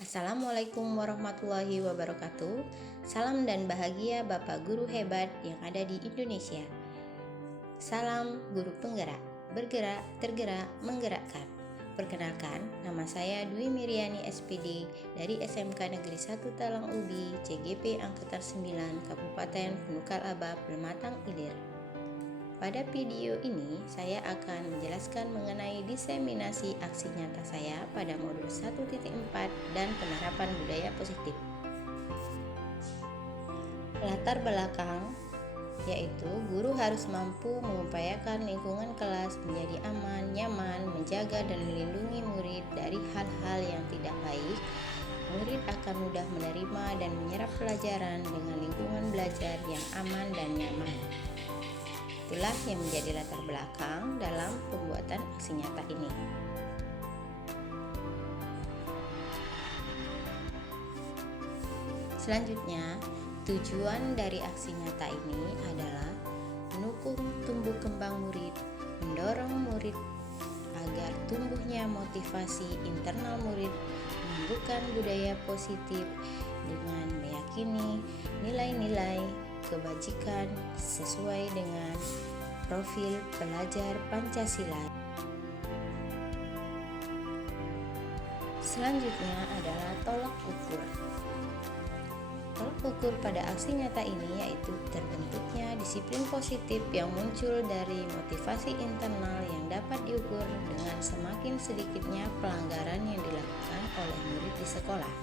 Assalamualaikum warahmatullahi wabarakatuh. Salam dan bahagia Bapak Guru hebat yang ada di Indonesia. Salam Guru Penggerak, bergerak, tergerak, menggerakkan. Perkenalkan, nama saya Dwi Miriani SPD dari SMK Negeri 1 Talang Ubi, CGP Angkatan 9, Kabupaten Penukal Aba, Pematang Ilir. Pada video ini, saya akan menjelaskan mengenai diseminasi aksi nyata saya pada modul 1.4 dan penerapan budaya positif. Latar belakang yaitu guru harus mampu mengupayakan lingkungan kelas menjadi aman, nyaman, menjaga dan melindungi murid dari hal-hal yang tidak baik. Murid akan mudah menerima dan menyerap pelajaran dengan lingkungan belajar yang aman dan nyaman. Itulah yang menjadi latar belakang dalam pembuatan aksi nyata ini. Selanjutnya, tujuan dari aksi nyata ini adalah mendukung tumbuh kembang murid, mendorong murid agar tumbuhnya motivasi internal murid, menumbuhkan budaya positif dengan meyakini nilai-nilai kebajikan sesuai dengan profil pelajar Pancasila. Selanjutnya adalah tolak ukur. Tolak ukur pada aksi nyata ini yaitu terbentuknya disiplin positif yang muncul dari motivasi internal yang dapat diukur dengan semakin sedikitnya pelanggaran yang dilakukan oleh murid di sekolah.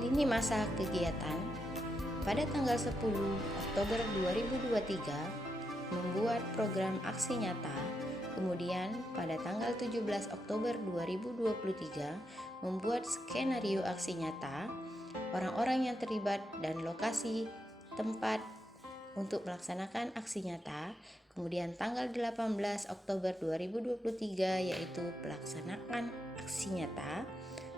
Lini masa kegiatan pada tanggal 10 Oktober 2023 membuat program aksi nyata, kemudian pada tanggal 17 Oktober 2023 membuat skenario aksi nyata, orang-orang yang terlibat dan lokasi tempat untuk melaksanakan aksi nyata. Kemudian tanggal 18 Oktober 2023 yaitu pelaksanaan aksi nyata.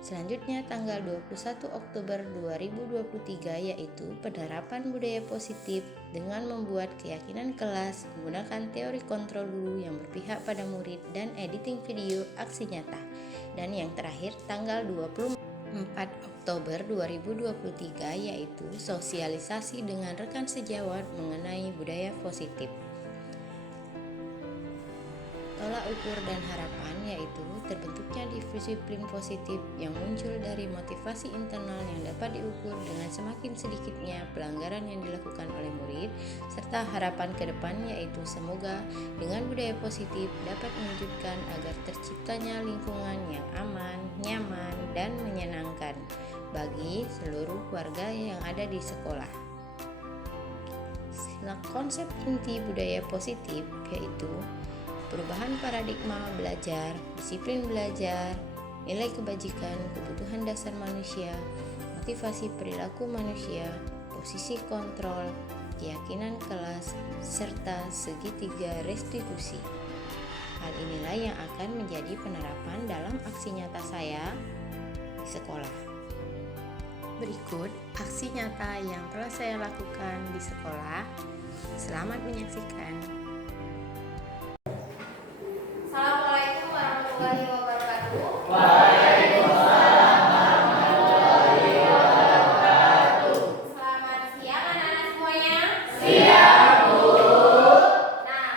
Selanjutnya tanggal 21 Oktober 2023 yaitu penerapan budaya positif dengan membuat keyakinan kelas menggunakan teori kontrol guru yang berpihak pada murid dan editing video aksi nyata. Dan yang terakhir tanggal 24 Oktober 2023 yaitu sosialisasi dengan rekan sejawat mengenai budaya positif. Tolak ukur dan harapan yaitu terbentuknya disiplin positif yang muncul dari motivasi internal yang dapat diukur dengan semakin sedikitnya pelanggaran yang dilakukan oleh murid, serta harapan ke depan yaitu semoga dengan budaya positif dapat mewujudkan agar terciptanya lingkungan yang aman, nyaman, dan menyenangkan bagi seluruh warga yang ada di sekolah. Nah, konsep inti budaya positif yaitu perubahan paradigma belajar, disiplin belajar, nilai kebajikan, kebutuhan dasar manusia, motivasi perilaku manusia, posisi kontrol, keyakinan kelas, serta segitiga restitusi. Hal inilah yang akan menjadi penerapan dalam aksi nyata saya di sekolah. Berikut aksi nyata yang telah saya lakukan di sekolah. Selamat menyaksikan. Assalamualaikum warahmatullahi wabarakatuh. Waalaikumsalam warahmatullahi wabarakatuh. Selamat siang anak-anak semuanya. Siang, Bu. Nah,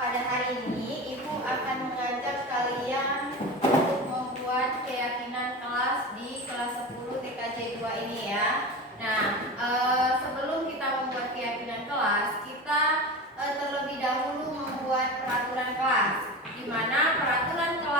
pada hari ini Ibu akan mengajak kalian untuk membuat keyakinan kelas di kelas 10 TKJ 2 ini ya. Nah, sebelum kita membuat keyakinan kelas, kita terlebih dahulu membuat peraturan kelas, di mana peraturan kelas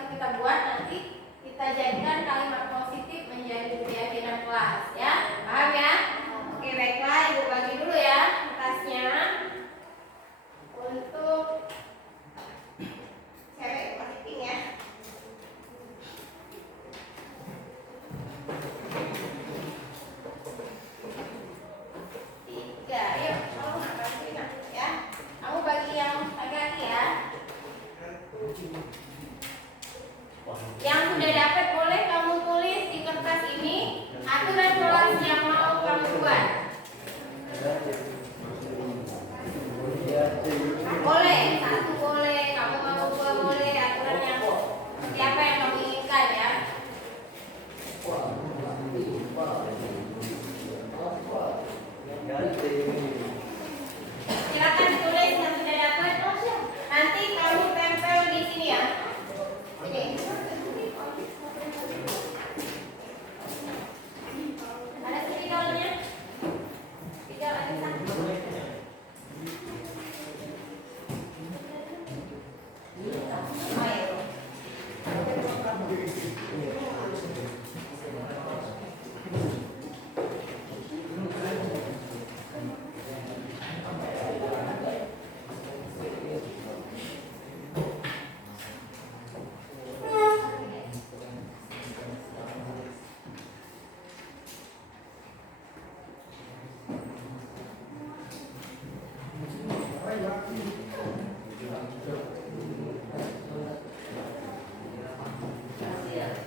itu kita buat, nanti kita jadikan kalimat positif menjadi keyakinan kelas, ya. Paham ya? Oke, baiklah, Ibu bagi dulu ya kertasnya. Untuk cewek masih pink ya. Tiga, yuk kamu bantuin aku ya. Kamu bagi yang laki-laki ya. Yang sudah dapat boleh kamu tulis di kertas ini aturan kelas yang mau kamu buat. Boleh, satu boleh, kamu mau dua boleh, aturan yang siapa yang kamu inginkan ya. Silakan ditulis yang sudah dapat. Nanti kamu tempel di sini ya. Sini. Ada spidolnya? Spidol ada satu.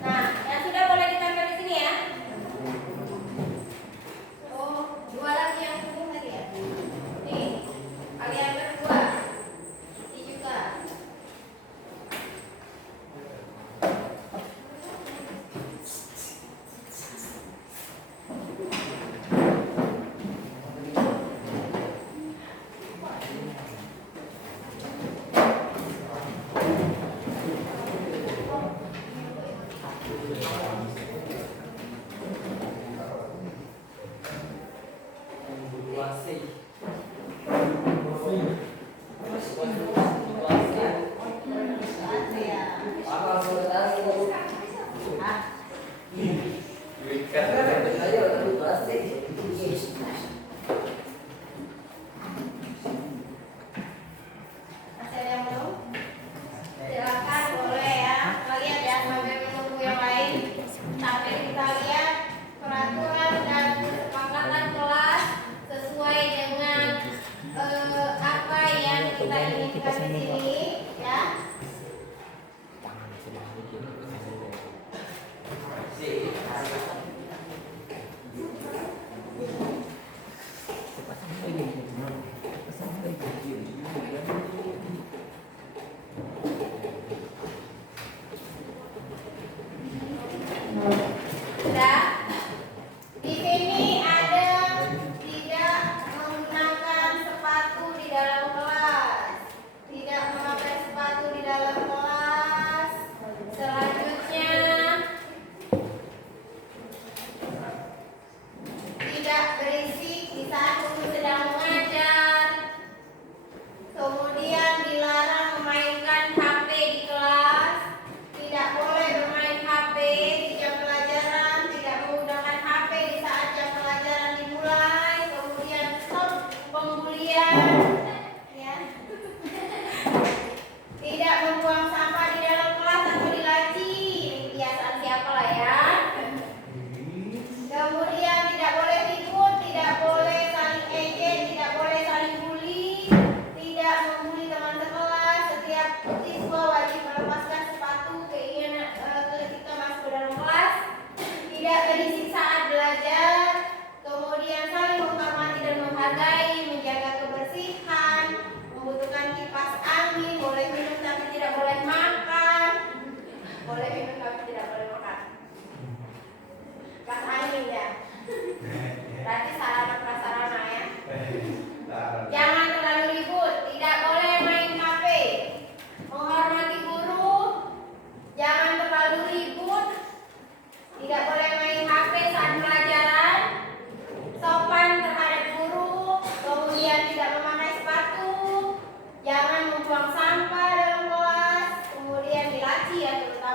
Nah, yang sudah boleh ditempel di sini ya. Oh, dua lagi yang penting tadi ya. Nih, kalian berdua. Ini juga. Masih ada yang belum? Silakan boleh ya. Kalian ya sambil menunggu yang lain. Sampai kita lihat peraturan dan kesepakatan kelas sesuai dengan apa yang kita inginkan di sini ya. Sudah. Di sini ada tidak menggunakan sepatu di dalam kelas. Tidak memakai sepatu di dalam kelas. Selanjutnya tidak berisik di saat guru sedang mengajar. Kemudian dilarang memainkan HP di kelas. Tidak boleh bermain HP di jam pelajaran. Tidak menggunakan HP di saat jam pelajaran dimulai. Kemudian stop pembulian. Ya. Tidak membuang sampah di dalam kelas atau di laci. Kebiasaan siapa lah ya. Kemudian tidak boleh ribut, tidak boleh saling ejek, tidak boleh saling bully, tidak membuli teman sekelas. Setiap siswa wajib melepaskan sepatu ketika masuk ke dalam kelas. Tidak berisik saat belajar. Kemudian saling menghormati dan menghargai, menjaga kebersihan, membutuhkan kipas angin, boleh minum tapi tidak boleh makan. Boleh minum tapi tidak boleh makan. Kipas angin ya. Berarti sarana prasarana ya. Jangan terlalu ribut, tidak boleh main HP. Menghormati guru, jangan terlalu ribut. Tidak boleh main HP saat pelajaran. Sopan terhadap guru, kemudian tidak memakai sepatu. Jangan membuang sampah dalam kelas, kemudian di laci ya terutama.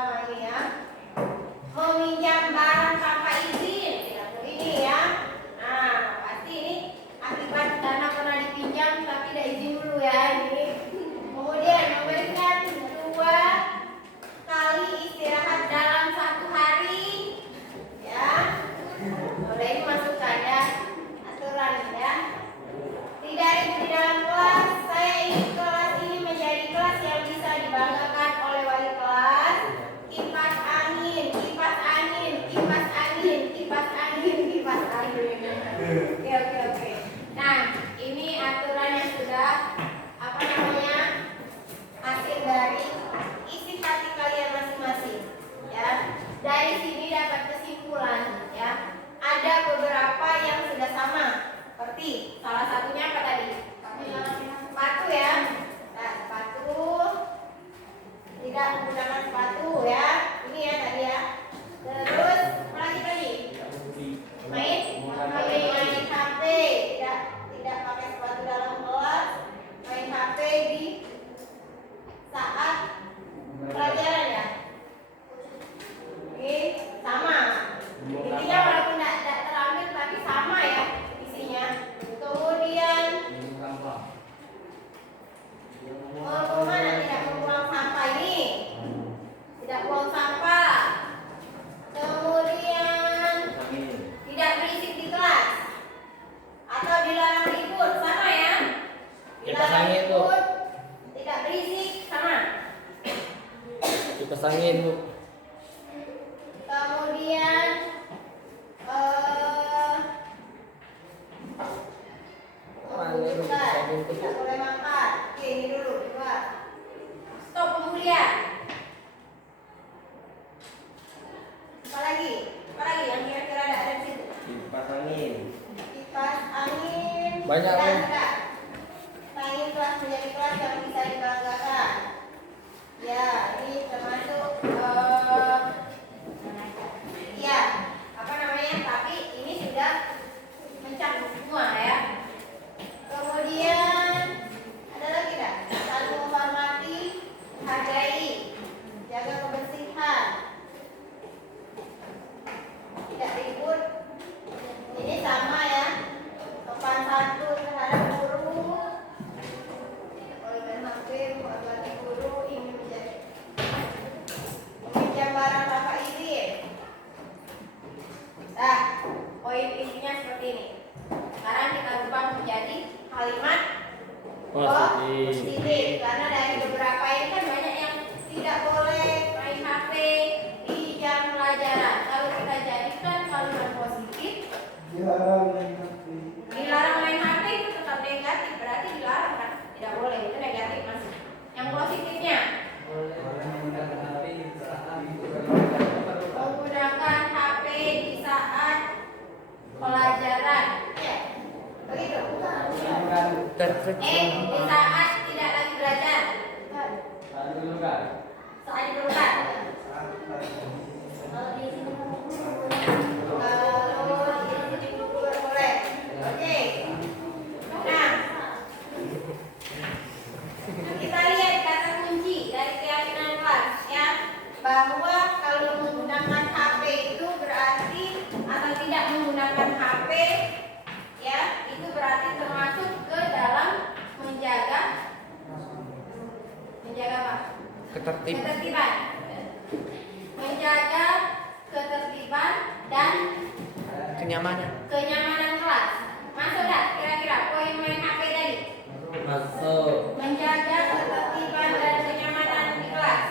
Kipas angin. Banyak, Dan Bun. tidak. Angin kelas menjadi kelas yang bisa dibanggakan. Ya, ini termasuk ya, apa namanya? Tapi ini sudah mencakup semua ya. Kemudian ada lagi tidak? Saling menghormati, hargai, jaga kebersihan, tidak ribut. Ini sama ya. Sopan santun terhadap guru. Tidak boleh main HP, menghormati guru, ingin menjadi meminjam barang tanpa izin. Nah, poin intinya seperti ini. Sekarang kita ubah menjadi kalimat positif. Karena dari beberapa ini kan banyak yang tidak boleh main HP di jam pelajaran. Kalau kita jadikan kalimat positif, dilarang main HP itu tetap negatif, berarti dilarang kan? Tidak boleh, itu negatif masih. Yang positifnya menggunakan HP di saat pelajaran. Ya, begitu. Di saat tidak lagi belajar. Saat diperlukan. Kalau di sini boleh. Oke. Nah, kita lihat kata kunci dari keyakinan kelas ya, bahwa kalau menggunakan HP itu berarti atau tidak menggunakan HP ya, itu berarti termasuk ke dalam menjaga apa? Ketertiban. Menjaga ketertiban dan kenyamanan kelas. Masuk dah kira-kira poin main HP tadi? Masuk. Menjaga ketertiban dan kenyamanan di kelas.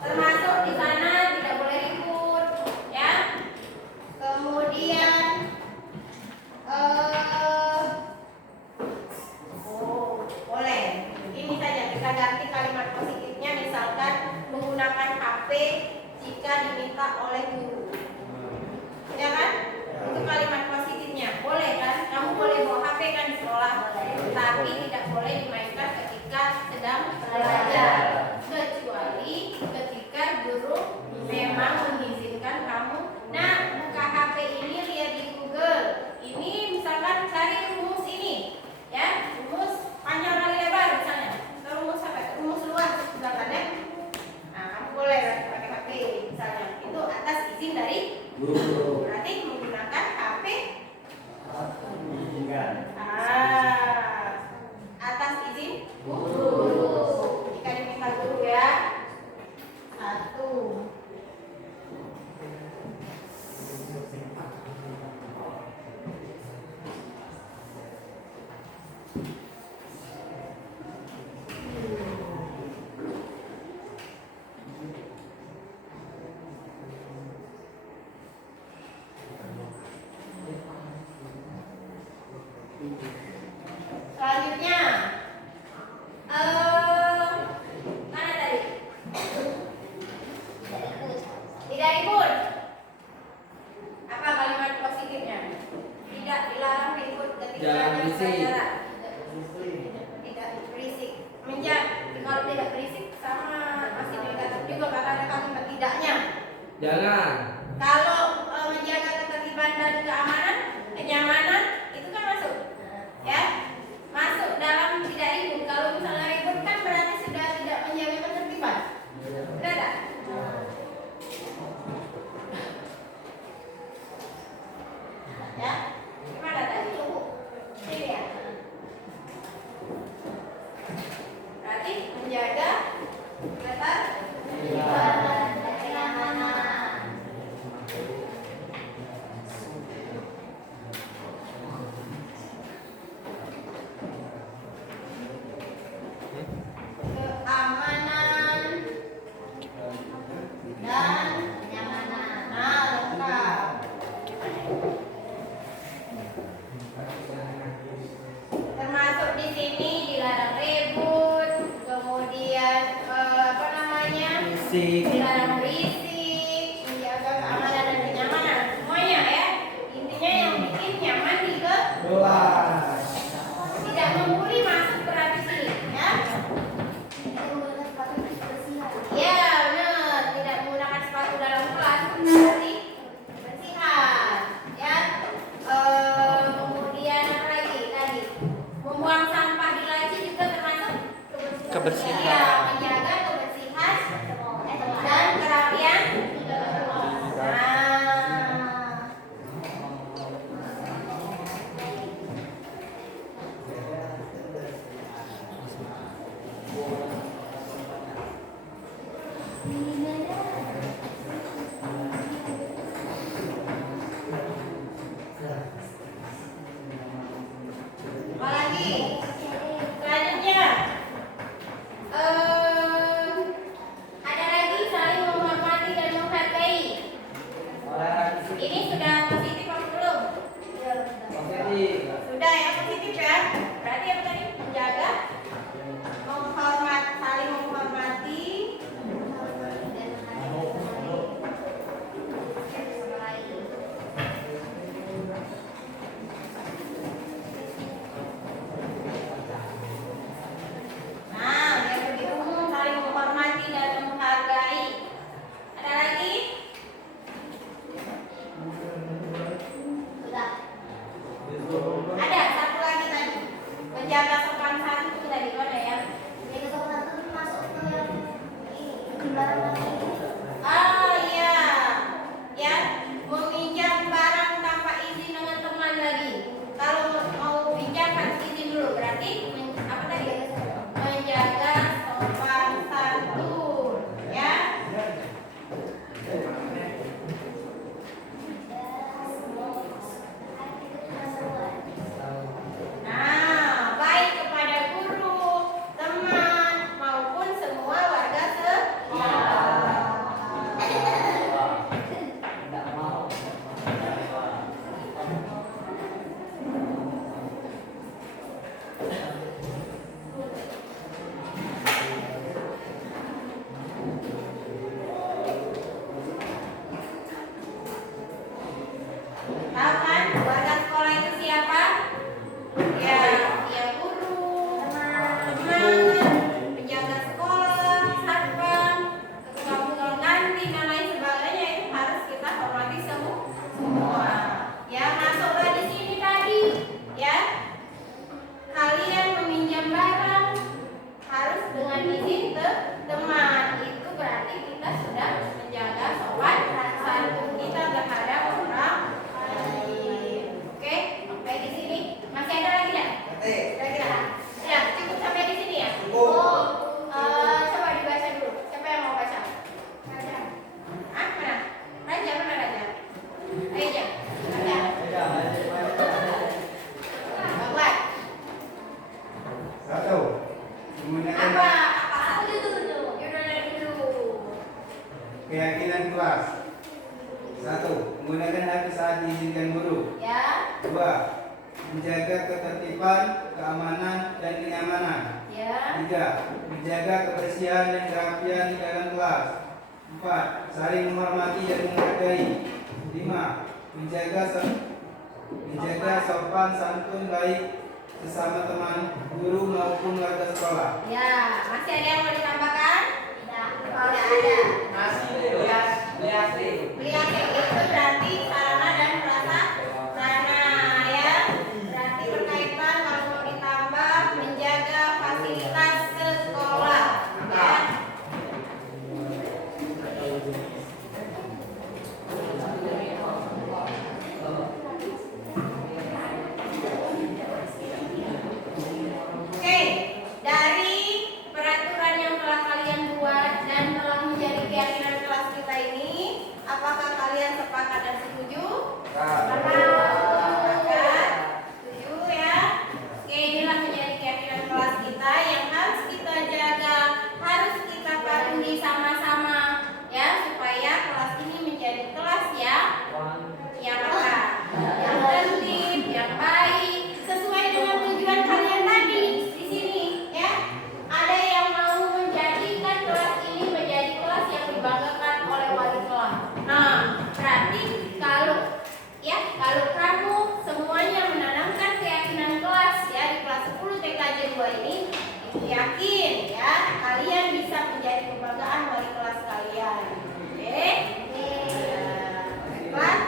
Termasuk di sana tidak boleh ribut, ya. Kemudian boleh. Ini saja kita ganti kalimat positifnya, misalkan menggunakan HP jika diminta oleh guru. Ya kan? Itu kalimat positifnya. Boleh kan? Kamu boleh bawa HP kan di sekolah, tapi tidak boleh dimainkan ketika sedang belajar. Kecuali ketika guru memang mengizinkan kamu. Nah, buka HP ini, lihat di Google. Ini misalkan cari rumus ini, ya, rumus panjang kali lebar misalnya. Atau rumus apa? Rumus luas misalkan ya. Nah, kamu boleh pakai HP misalnya. Itu atas izin dari guru. Berarti menggunakan HP atas izin guru. Jika diminta guru ya. 1. Selanjutnya, mana tadi? Tidak ribut. Apa kalimat positifnya? Tidak dilarang ribut ketika Jangan berisik. pelajaran. Tidak berisik. Kalau tidak berisik sama masih negatif juga karena ada kalimat tidaknya. Jangan. Kalau menjaga ketertiban dan kenyamanan itu kan masuk, ya, masuk dalam tidak ribut. Kalau misalnya ribut kan berarti sudah tidak menjaga ketertiban. Sudah ada? Ya, gimana tadi? Ini ya. Berarti menjaga ketertiban dan kenyamanan. Keamanan dan kenyamanan. Nah, lengkap. Termasuk di sini dilarang ribut, kemudian apa namanya? Berisik. Dilarang berisik, menjaga keamanan dan kenyamanan. Semuanya ya. Tahu kan? Warga sekolah itu siapa? Ya, ya guru, teman, penjaga sekolah, satpam, ketua ganti dan lain sebagainya itu harus kita hormati semua. Ya, masuklah di sini tadi. Ya, kalian meminjam barang harus dengan izin teman. Itu berarti kita sudah menjaga sopan santun kita terhadap orang lain. Oke, sampai di sini. Masih ada lagi tidak? Kira-kira? Ya, cukup sampai di sini ya. Coba dibaca dulu. Siapa yang mau baca? Raja. Ah, mana? Raja, mana Raja? Raja. Bapak. Satu, menggunakan Apa? Dulu. keyakinan kelas. Satu, menggunakan HP saat diizinkan guru. Ya. Dua, menjaga ketertiban, keamanan, dan kenyamanan. Ya. Tiga, menjaga kebersihan dan kerapian di dalam kelas. Empat, saling menghormati dan menghargai. Lima, menjaga sopan santun baik sesama teman guru maupun warga sekolah. Ya, masih ada yang mau ditambahkan? Tidak. Tidak ada. Beli AC itu berarti sarana dan prasarana ya. Berarti berkaitan kalau mau ditambah menjaga fasilitas sekolah ya. Oke, dari peraturan yang telah kalian buat dan telah menjadi keyakinan kelas kita ini, apakah kalian sepakat dan setuju? Sepakat, setuju ya. Oke, inilah menjadi keyakinan kelas kita yang harus kita jaga, harus kita patuhi sama-sama ya, supaya kelas ini menjadi kelas yang apa? Yang tertib, yang baik, sesuai dengan tujuan kalian tadi di sini ya. Ada yang mau menjadikan kelas ini menjadi kelas yang dibanggakan oleh wali kelas. Nah, berarti kalau kamu semuanya menanamkan keyakinan kelas ya di kelas 10 TKJ 2 ini, itu yakin ya kalian bisa menjadi kebanggaan wali kelas kalian. Oke? Baiklah.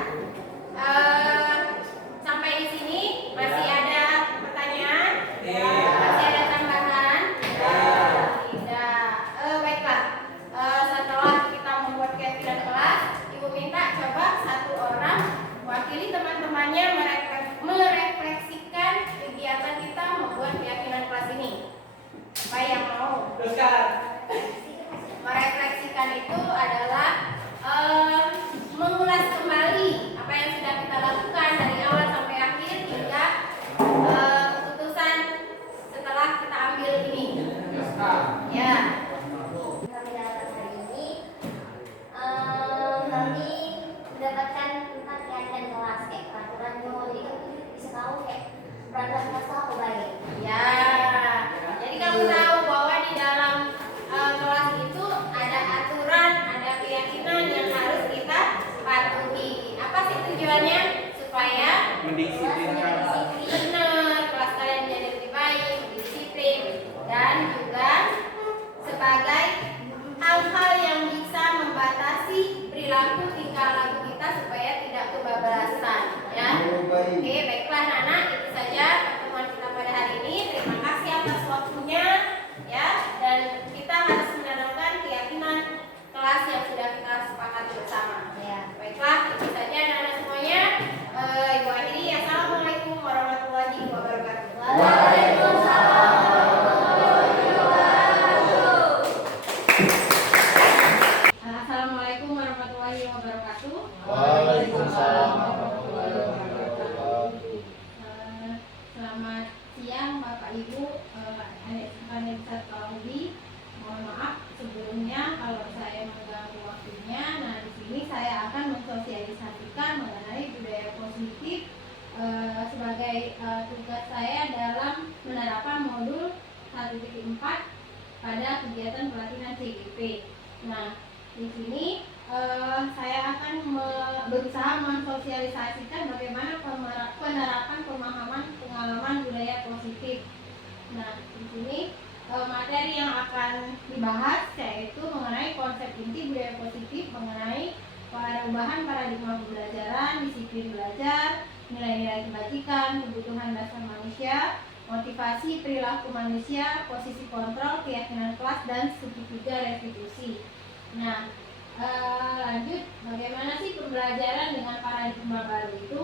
Sampai di sini masih ada pertanyaan? Masih ada tambahan? Tidak. Baiklah. Setelah kita membuat keyakinan kelas, Ibu minta coba satu orang wakili teman-temannya merefleksikan kegiatan kita membuat keyakinan kelas ini. Siapa yang mau? Merefleksikan itu adalah mengulas kembali apa yang sudah kita lakukan dari awal sampai akhir hingga keputusan setelah kita ambil ini. Ya. Kami dalam hari ini kami mendapatkan tentang keyakinan kelas kayak peraturan jadi kami bisa tahu kayak peraturan kelas apa baik. Ya. Jadi kamu tahu bahwa di dalam kelas itu ada aturan, ada keyakinan yang harus kita patuhi. Apa sih tujuannya? Supaya Mendisiplinkan. benar kelas kalian menjadi lebih baik, disiplin, dan juga sebagai hal-hal yang bisa membatasi perilaku tingkah laku kita supaya tidak kebablasan ya. Oke, baiklah anak-anak, itu saja pertemuan kita pada hari ini. Terima kasih atas waktunya ya, dan kita harus menanamkan keyakinan kelas yang sudah kita sepakati bersama ya. Baiklah, itu saja anak-anak semuanya. Ibu akhiri, assalamualaikum warahmatullahi wabarakatuh. Waalaikumsalam. Assalamualaikum warahmatullahi wabarakatuh. Waalaikumsalam. Selamat siang Bapak Ibu, adik-adik Sataudi. Mohon maaf sebelumnya kalau saya mengganggu waktunya. Nah, di sini saya akan mensosialisasikan mengenai budaya positif sebagai tugas saya dalam penerapan modul 1.4 pada kegiatan pelatihan CGP. Nah, di sini saya akan berusaha mensosialisasikan bagaimana penerapan pemahaman pengalaman budaya positif. Nah, di sini materi yang akan dibahas yaitu mengenai konsep inti budaya positif, mengenai perubahan paradigma pembelajaran, disiplin belajar, nilai-nilai kebajikan, kebutuhan dasar manusia, motivasi perilaku manusia, posisi kontrol, keyakinan kelas, dan segitiga restitusi. Nah, lanjut, bagaimana sih pembelajaran dengan paradigma baru itu?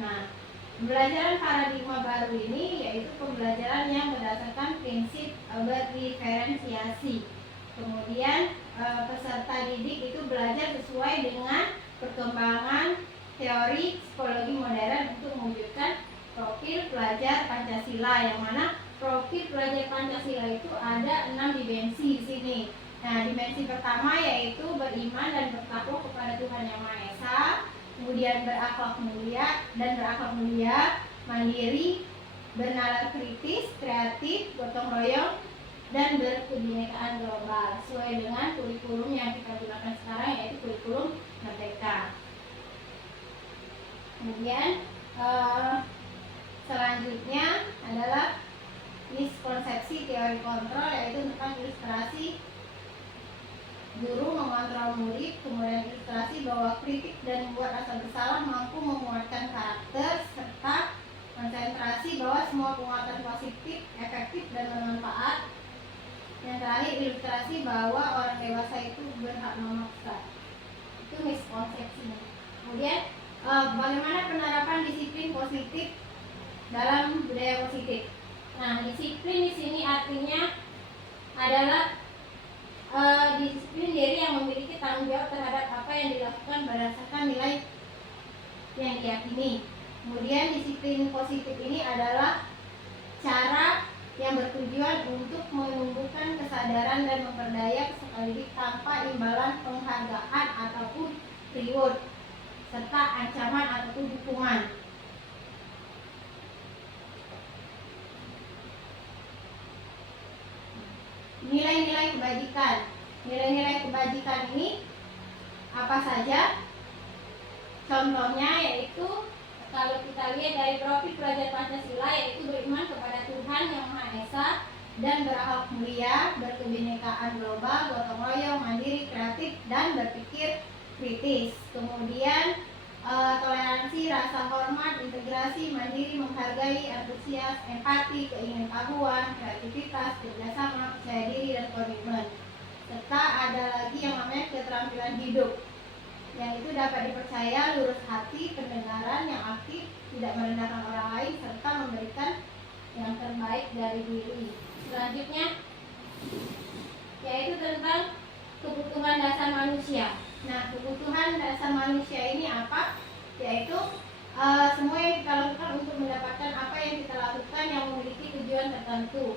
Nah, pembelajaran paradigma baru ini yaitu pembelajaran yang berdasarkan prinsip berdiferensiasi. Kemudian peserta didik itu belajar sesuai dengan perkembangan teori psikologi modern untuk mewujudkan profil pelajar Pancasila, yang mana profil pelajar Pancasila itu ada 6 dimensi di sini. Nah, dimensi pertama yaitu beriman dan bertakwa kepada Tuhan Yang Maha Esa, kemudian berakhlak mulia, mandiri, bernalar kritis, kreatif, gotong royong, dan berkebinekaan global sesuai dengan kurikulum yang kita gunakan sekarang yaitu kurikulum Merdeka. Kemudian selanjutnya adalah miskonsepsi teori kontrol, yaitu tentang ilustrasi guru mengontrol murid, kemudian ilustrasi bahwa kritik dan membuat rasa bersalah mampu menguatkan karakter, serta konsentrasi bahwa semua penguatan positif, efektif, dan bermanfaat. Yang terakhir, ilustrasi bahwa orang dewasa itu berhak memaksa. Itu miskonsepsinya. Kemudian bagaimana penerapan disiplin positif dalam budaya positif. Nah, disiplin di sini artinya adalah disiplin diri yang memiliki tanggung jawab terhadap apa yang dilakukan berdasarkan nilai yang diyakini. Kemudian disiplin positif ini adalah cara yang bertujuan untuk menumbuhkan kesadaran dan memperdaya peserta didik tanpa imbalan penghargaan ataupun reward, serta ancaman ataupun hukuman. Nilai-nilai kebajikan. Nilai-nilai kebajikan ini apa saja? Contohnya yaitu kalau kita lihat dari profil pelajar Pancasila, yaitu beriman kepada Tuhan Yang Maha Esa dan berakhlak mulia, berkebinekaan global, gotong royong, mandiri, kreatif, dan berpikir kritis. Kemudian toleransi, rasa hormat, integrasi, mandiri, menghargai, antusias, empati, keingintahuan, kreativitas, kerjasama, percaya diri, dan komitmen. Serta ada lagi yang namanya keterampilan hidup, yang itu dapat dipercaya, lurus hati, pendengaran yang aktif, tidak merendahkan orang lain, serta memberikan yang terbaik dari diri. Selanjutnya yaitu tentang kebutuhan dasar manusia. Nah, kebutuhan dasar manusia ini apa? Yaitu semua yang kita lakukan untuk mendapatkan apa yang kita lakukan yang memiliki tujuan tertentu.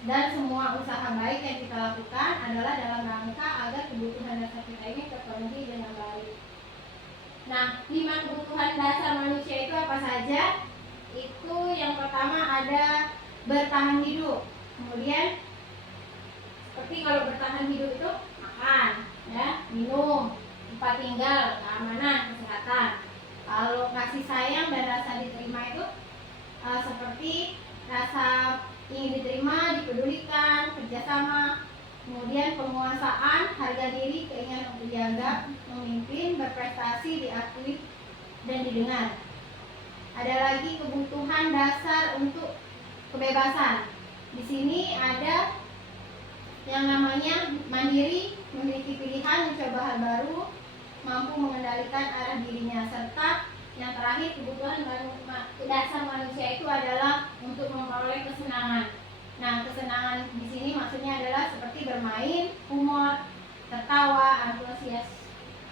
Dan semua usaha baik yang kita lakukan adalah dalam rangka agar kebutuhan dasar kita ini terpenuhi dengan baik. Nah, 5 kebutuhan dasar manusia itu apa saja? Itu yang pertama ada bertahan hidup. Kemudian seperti kalau bertahan hidup itu makan, ya, minum, tempat tinggal, keamanan, kesehatan. Kalau kasih sayang dan rasa diterima itu seperti rasa ingin diterima, dipedulikan, kerjasama, kemudian penguasaan, harga diri, keinginan untuk dianggap, memimpin, berprestasi, diakui, dan didengar. Ada lagi kebutuhan dasar untuk kebebasan. Di sini ada yang namanya mandiri, memiliki pilihan, mencoba hal baru, mampu mengendalikan arah dirinya, serta yang terakhir kebutuhan dasar manusia itu adalah untuk memperoleh kesenangan. Nah, kesenangan di sini maksudnya adalah seperti bermain, humor, tertawa,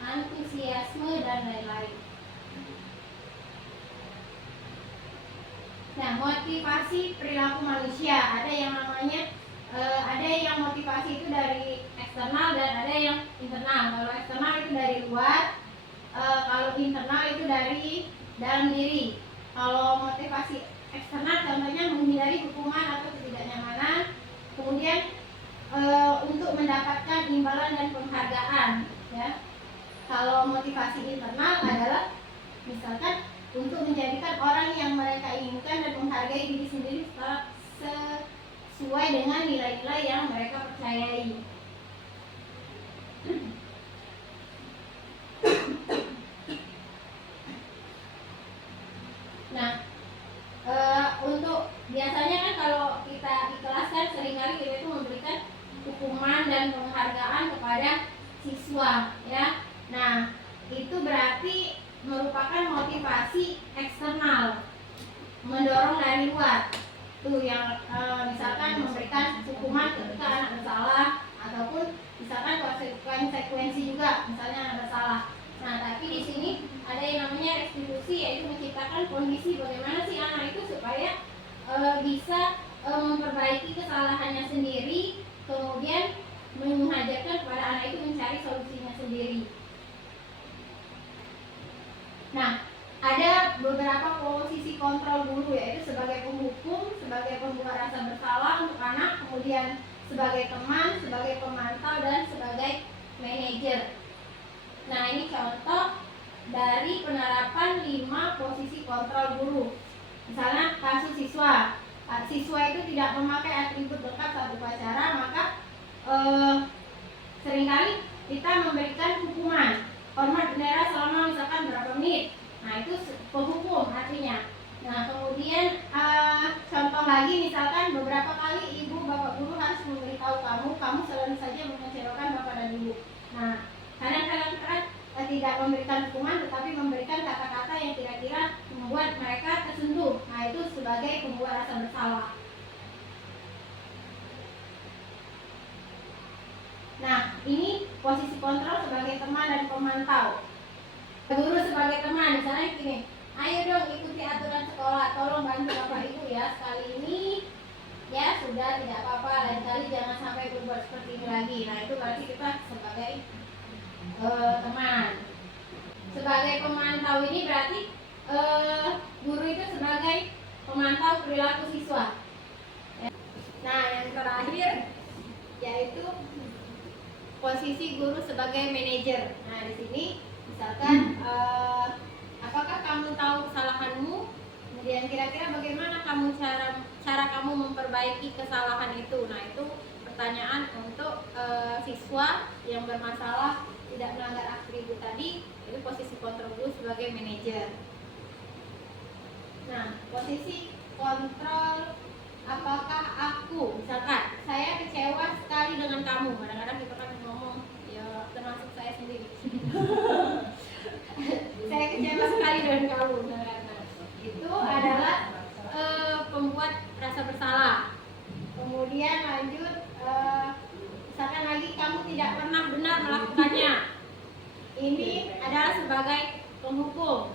antusiasme, dan lain-lain. Nah, motivasi perilaku manusia ada yang namanya ada yang motivasi itu dari eksternal dan ada yang internal. Kalau eksternal itu dari luar, kalau internal itu dari dalam diri. Kalau motivasi eksternal contohnya menghindari hukuman atau ketidaknyamanan, kemudian untuk mendapatkan imbalan dan penghargaan, ya. kalau motivasi internal adalah misalkan untuk menjadikan orang yang mereka inginkan dan menghargai diri sendiri sesuai dengan nilai-nilai yang mereka percayai. Nah, untuk biasanya kan kalau kita di kelas kan seringkali kita itu memberikan hukuman dan penghargaan kepada siswa, ya. Nah, itu berarti merupakan motivasi eksternal, mendorong dari luar. Tuh yang misalkan memberikan hukuman ketika anak bersalah, ataupun misalkan konsekuensi juga, misalnya anak bersalah. Nah, tapi di sini ada yang namanya restitusi, yaitu menciptakan kondisi bagaimana si anak itu supaya bisa memperbaiki kesalahannya sendiri, kemudian mengajarkan kepada anak itu mencari solusinya sendiri. Nah, ada beberapa posisi kontrol guru, yaitu sebagai penghukum, sebagai pembuat rasa bersalah untuk anak, kemudian sebagai teman, sebagai pemantau, dan sebagai manajer. Nah, ini contoh dari penerapan 5 posisi kontrol guru. Misalnya kasus siswa. Siswa itu tidak memakai atribut lengkap saat upacara, maka seringkali kita memberikan hukuman. Hormat bendera selama misalkan berapa menit. Nah, itu penghukum artinya. Nah, kemudian contoh lagi misalkan beberapa kali ibu bapak guru harus memberitahu kamu selalu saja mengecewakan bapak dan ibu. Nah, kadang-kadang tidak memberikan hukuman tetapi memberikan kata-kata yang kira-kira membuat mereka tersentuh. Nah, itu sebagai pembuat rasa bersalah. Nah, ini posisi kontrol sebagai teman dan pemantau. Guru sebagai teman, misalnya gini, ayo dong ikuti aturan sekolah, tolong bantu bapak ibu ya, sekali ini ya sudah tidak apa-apa, lain kali jangan sampai berbuat seperti ini lagi. Nah, itu berarti kita sebagai teman. Sebagai pemantau ini berarti guru itu sebagai pemantau perilaku siswa. Nah, yang terakhir yaitu posisi guru sebagai manajer. Nah, di sini misalkan apakah kamu tahu kesalahanmu? Kemudian kira-kira bagaimana cara kamu memperbaiki kesalahan itu? Nah, itu pertanyaan untuk siswa yang bermasalah tidak melanggar atribut tadi. Itu posisi kontrol guru sebagai manajer. Nah, posisi kontrol apakah aku, misalkan saya kecewa sekali dengan kamu. Kadang-kadang kita kan ngomong, ya termasuk saya sendiri. Saya kecewa sekali dengan kamu. Nah, itu adalah pembuat rasa bersalah. Kemudian lanjut, misalkan lagi kamu tidak pernah benar melakukannya. Ini adalah sebagai penghukum.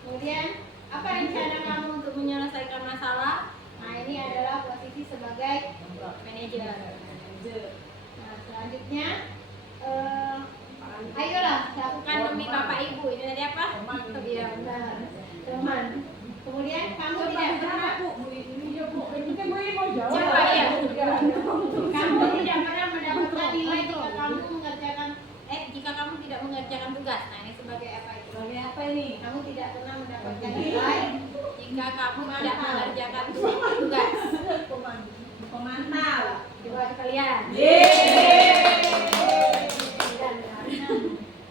Kemudian apa rencana kamu untuk menyelesaikan masalah? Nah, ini adalah posisi sebagai manajer. Nah, selanjutnya ayolah lakukan demi bapak ibu. Ini tadi apa? Iya, benar. Teman. Kemudian kamu tidak pernah coba ya. Kamu tidak pernah mendapatkan nilai jika kamu tidak mengerjakan tugas. Nah, ini sebagai apa itu? Sebagai apa ini? Kamu tidak pernah mendapatkan nilai jika kamu tidak mengerjakan tugas. Pemantau. Coba kalian.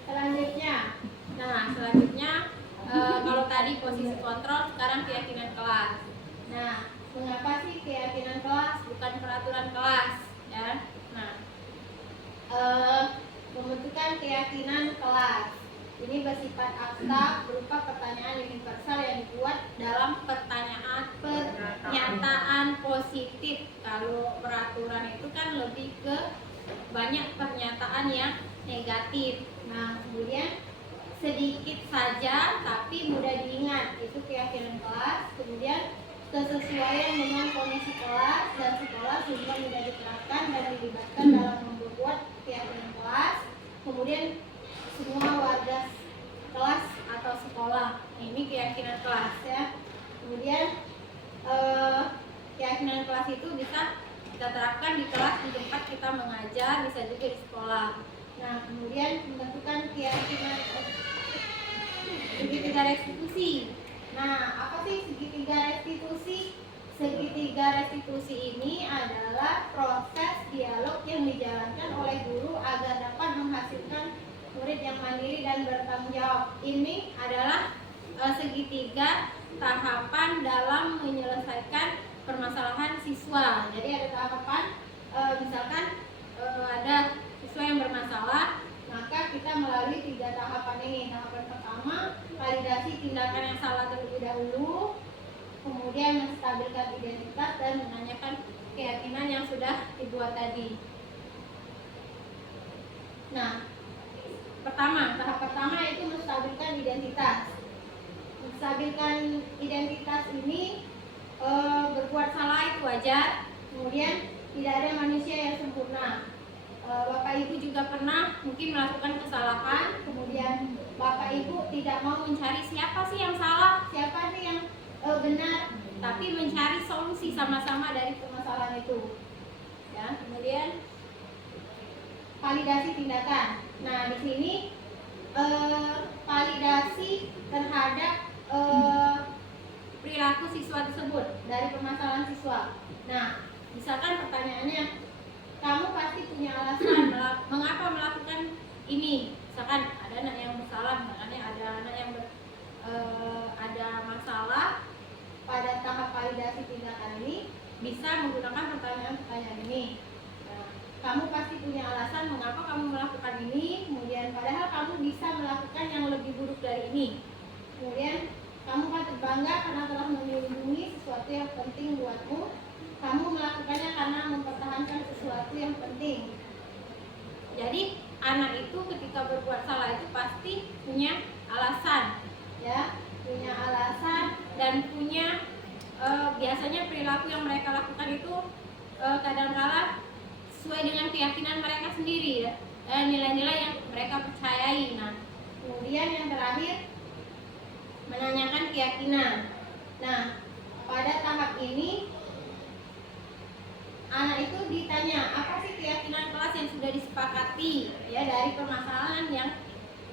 Selanjutnya kalau tadi posisi kontrol, sekarang keyakinan kelas. Nah, mengapa sih keyakinan kelas bukan peraturan kelas, ya? Nah, pembentukan keyakinan kelas ini bersifat abstrak, berupa pertanyaan universal yang dibuat dalam pernyataan positif. Kalau peraturan itu kan lebih ke banyak pernyataan yang negatif. Nah, kemudian sedikit saja tapi mudah diingat, itu keyakinan kelas. Kemudian kesesuaian dengan kondisi kelas dan sekolah sehingga mudah diterapkan dan dilibatkan dalam membuat keyakinan kelas. Kemudian semua warga kelas atau sekolah, ini keyakinan kelas, ya. Kemudian keyakinan kelas itu bisa kita terapkan di kelas, di tempat kita mengajar, bisa juga di sekolah. Nah, kemudian menentukan keyakinan segitiga restitusi. Nah, apa sih segitiga restitusi? Segitiga restitusi ini adalah proses dialog yang dijalankan oleh guru agar dapat menghasilkan murid yang mandiri dan bertanggung jawab. Ini adalah segitiga tahapan dalam menyelesaikan permasalahan siswa. Jadi ada tahapan, misalkan ada siswa yang bermasalah, maka kita melalui 3 tahapan ini. Tahapan pertama, validasi tindakan yang salah terlebih dahulu, kemudian menstabilkan identitas dan menanyakan keyakinan yang sudah dibuat tadi. Nah, tahap pertama itu menstabilkan identitas. Menstabilkan identitas ini berbuat salah itu wajar. Kemudian tidak ada manusia yang sempurna. Bapak Ibu juga pernah mungkin melakukan kesalahan, kemudian Bapak Ibu tidak mau mencari siapa sih yang salah, siapa sih yang benar, tapi mencari solusi sama-sama dari permasalahan itu. Ya, kemudian validasi tindakan. Nah, di sini validasi terhadap perilaku siswa tersebut dari permasalahan siswa. Nah, misalkan pertanyaannya, kamu pasti punya alasan mengapa melakukan ini. Misalkan ada anak yang bersalah, misalkan ada anak yang ada masalah. Pada tahap validasi tindakan ini bisa menggunakan pertanyaan-pertanyaan ini. Nah, kamu pasti punya alasan mengapa kamu melakukan ini, kemudian padahal kamu bisa melakukan yang lebih buruk dari ini. Kemudian kamu patut bangga karena telah melindungi sesuatu yang penting buatmu. Kamu melakukannya karena mempertahankan sesuatu yang penting. Jadi anak itu ketika berbuat salah itu pasti punya alasan, ya, punya alasan dan punya biasanya perilaku yang mereka lakukan itu kadang-kala sesuai dengan keyakinan mereka sendiri, ya, nilai-nilai yang mereka percayai. Nah, kemudian yang terakhir menanyakan keyakinan. Nah, pada tahap ini anak itu ditanya apa sih keyakinan kelas yang sudah disepakati, ya, dari permasalahan yang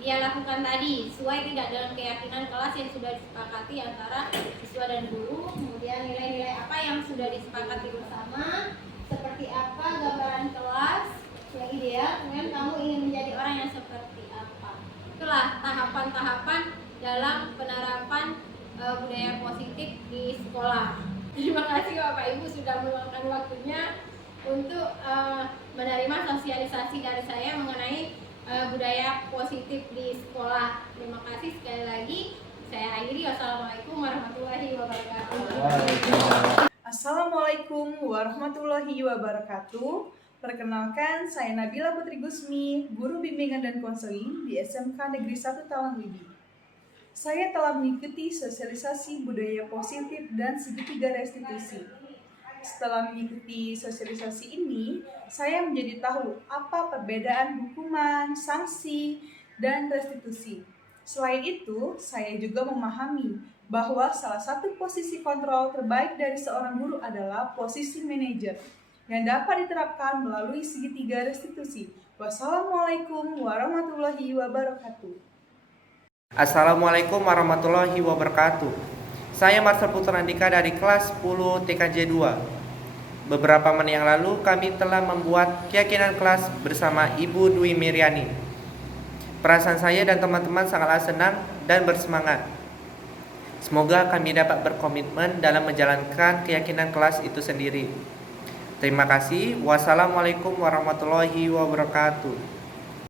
dia lakukan tadi, sesuai tidak dengan keyakinan kelas yang sudah disepakati antara siswa dan guru. Kemudian nilai-nilai apa yang sudah disepakati bersama, seperti apa gambaran kelas yang ideal, kemudian kamu ingin menjadi orang yang seperti apa. Itulah tahapan-tahapan dalam penerapan budaya positif di sekolah. Terima kasih Bapak Ibu sudah meluangkan waktunya untuk menerima sosialisasi dari saya mengenai budaya positif di sekolah. Terima kasih sekali lagi. Saya akhiri. Wassalamualaikum warahmatullahi wabarakatuh. Assalamualaikum warahmatullahi wabarakatuh. Perkenalkan, saya Nabila Putri Gusmi, Guru Bimbingan dan Konseling di SMK Negeri 1 Tawangwidi. Saya telah mengikuti sosialisasi budaya positif dan segitiga restitusi. Setelah mengikuti sosialisasi ini, saya menjadi tahu apa perbedaan hukuman, sanksi, dan restitusi. Selain itu, saya juga memahami bahwa salah satu posisi kontrol terbaik dari seorang guru adalah posisi manajer yang dapat diterapkan melalui segitiga restitusi. Wassalamualaikum warahmatullahi wabarakatuh. Assalamualaikum warahmatullahi wabarakatuh. Saya Marcel Putra Andika dari kelas 10 TKJ 2. Beberapa menit yang lalu kami telah membuat keyakinan kelas bersama Ibu Dwi Miriani. Perasaan saya dan teman-teman sangatlah senang dan bersemangat. Semoga kami dapat berkomitmen dalam menjalankan keyakinan kelas itu sendiri. Terima kasih. Wassalamualaikum warahmatullahi wabarakatuh.